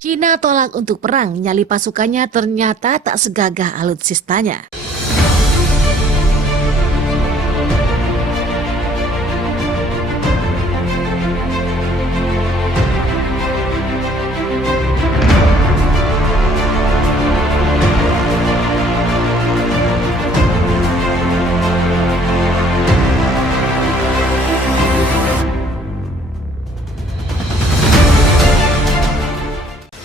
Cina tolak untuk perang, nyali pasukannya ternyata tak segagah alutsistanya.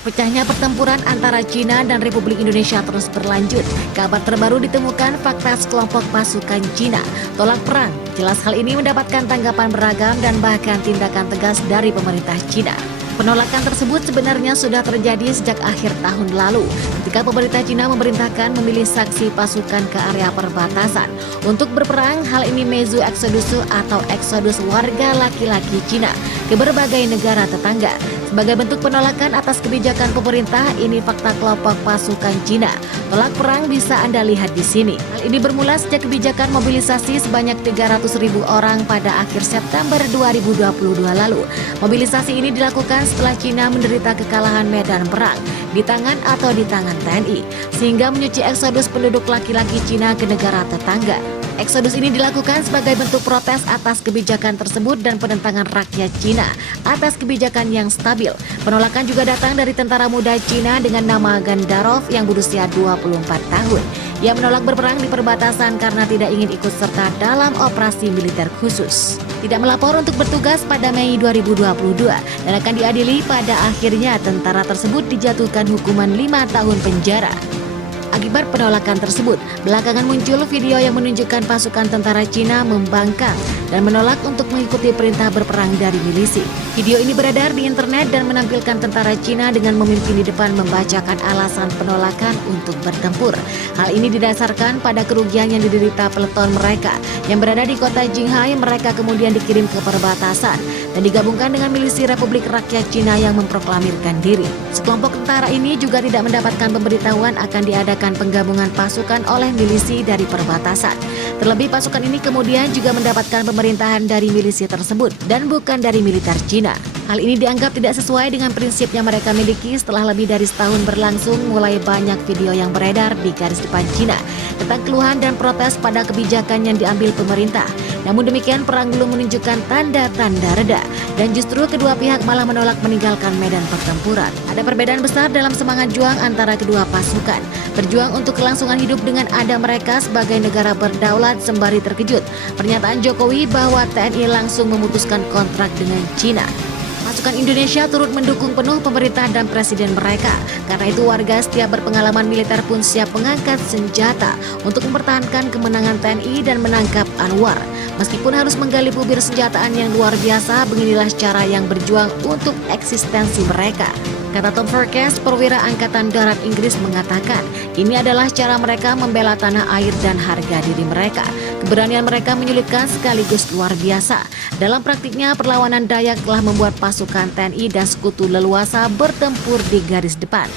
Pecahnya pertempuran antara Cina dan Republik Indonesia terus berlanjut. Kabar terbaru ditemukan fakta sekelompok pasukan Cina tolak perang. Jelas hal ini mendapatkan tanggapan beragam dan bahkan tindakan tegas dari pemerintah Cina. Penolakan tersebut sebenarnya sudah terjadi sejak akhir tahun lalu ketika pemerintah Cina memerintahkan memilih saksi pasukan ke area perbatasan untuk berperang. Hal ini mezu eksodus atau eksodus warga laki-laki Cina ke berbagai negara tetangga. Sebagai bentuk penolakan atas kebijakan pemerintah, ini fakta kelompok pasukan Cina tolak perang bisa Anda lihat di sini. Hal ini bermula sejak kebijakan mobilisasi sebanyak 300.000 orang pada akhir September 2022 lalu. Mobilisasi ini dilakukan setelah Cina menderita kekalahan medan perang di tangan TNI, sehingga menyuci eksodus penduduk laki-laki Cina ke negara tetangga. Eksodus ini dilakukan sebagai bentuk protes atas kebijakan tersebut dan penentangan rakyat Cina atas kebijakan yang stabil. Penolakan juga datang dari tentara muda Cina dengan nama Gandarov yang berusia 24 tahun. Ia menolak berperang di perbatasan karena tidak ingin ikut serta dalam operasi militer khusus. Tidak melapor untuk bertugas pada Mei 2022 dan akan diadili. Pada akhirnya tentara tersebut dijatuhkan hukuman 5 tahun penjara. Akibat penolakan tersebut, belakangan muncul video yang menunjukkan pasukan tentara Cina membangkang dan menolak untuk mengikuti perintah berperang dari milisi. Video ini beredar di internet dan menampilkan tentara Cina dengan memimpin di depan membacakan alasan penolakan untuk bertempur. Hal ini didasarkan pada kerugian yang diderita peleton mereka yang berada di kota Jinghai. Mereka kemudian dikirim ke perbatasan dan digabungkan dengan milisi Republik Rakyat Cina yang memproklamirkan diri. Sekelompok tentara ini juga tidak mendapatkan pemberitahuan akan diadakan penggabungan pasukan oleh milisi dari perbatasan. Terlebih pasukan ini kemudian juga mendapatkan pemerintahan dari milisi tersebut dan bukan dari militer Cina. Hal ini dianggap tidak sesuai dengan prinsip yang mereka miliki. Setelah lebih dari setahun berlangsung, mulai banyak video yang beredar di garis depan Cina tentang keluhan dan protes pada kebijakan yang diambil pemerintah. Namun demikian, perang belum menunjukkan tanda-tanda reda dan justru kedua pihak malah menolak meninggalkan medan pertempuran. Ada perbedaan besar dalam semangat juang antara kedua pasukan. Berjuang untuk kelangsungan hidup dengan ada mereka sebagai negara berdaulat sembari terkejut pernyataan Jokowi bahwa TNI langsung memutuskan kontrak dengan Cina. Pasukan Indonesia turut mendukung penuh pemerintah dan presiden mereka. Karena itu warga setiap berpengalaman militer pun siap mengangkat senjata untuk mempertahankan kemenangan TNI dan menangkap Anwar. Meskipun harus menggali bubir senjataan yang luar biasa, beginilah cara yang berjuang untuk eksistensi mereka. Kata Tom Verkes, perwira Angkatan Darat Inggris mengatakan, ini adalah cara mereka membela tanah air dan harga diri mereka. Keberanian mereka menyulitkan sekaligus luar biasa. Dalam praktiknya, perlawanan Dayak telah membuat pasukan TNI dan sekutu leluasa bertempur di garis depan.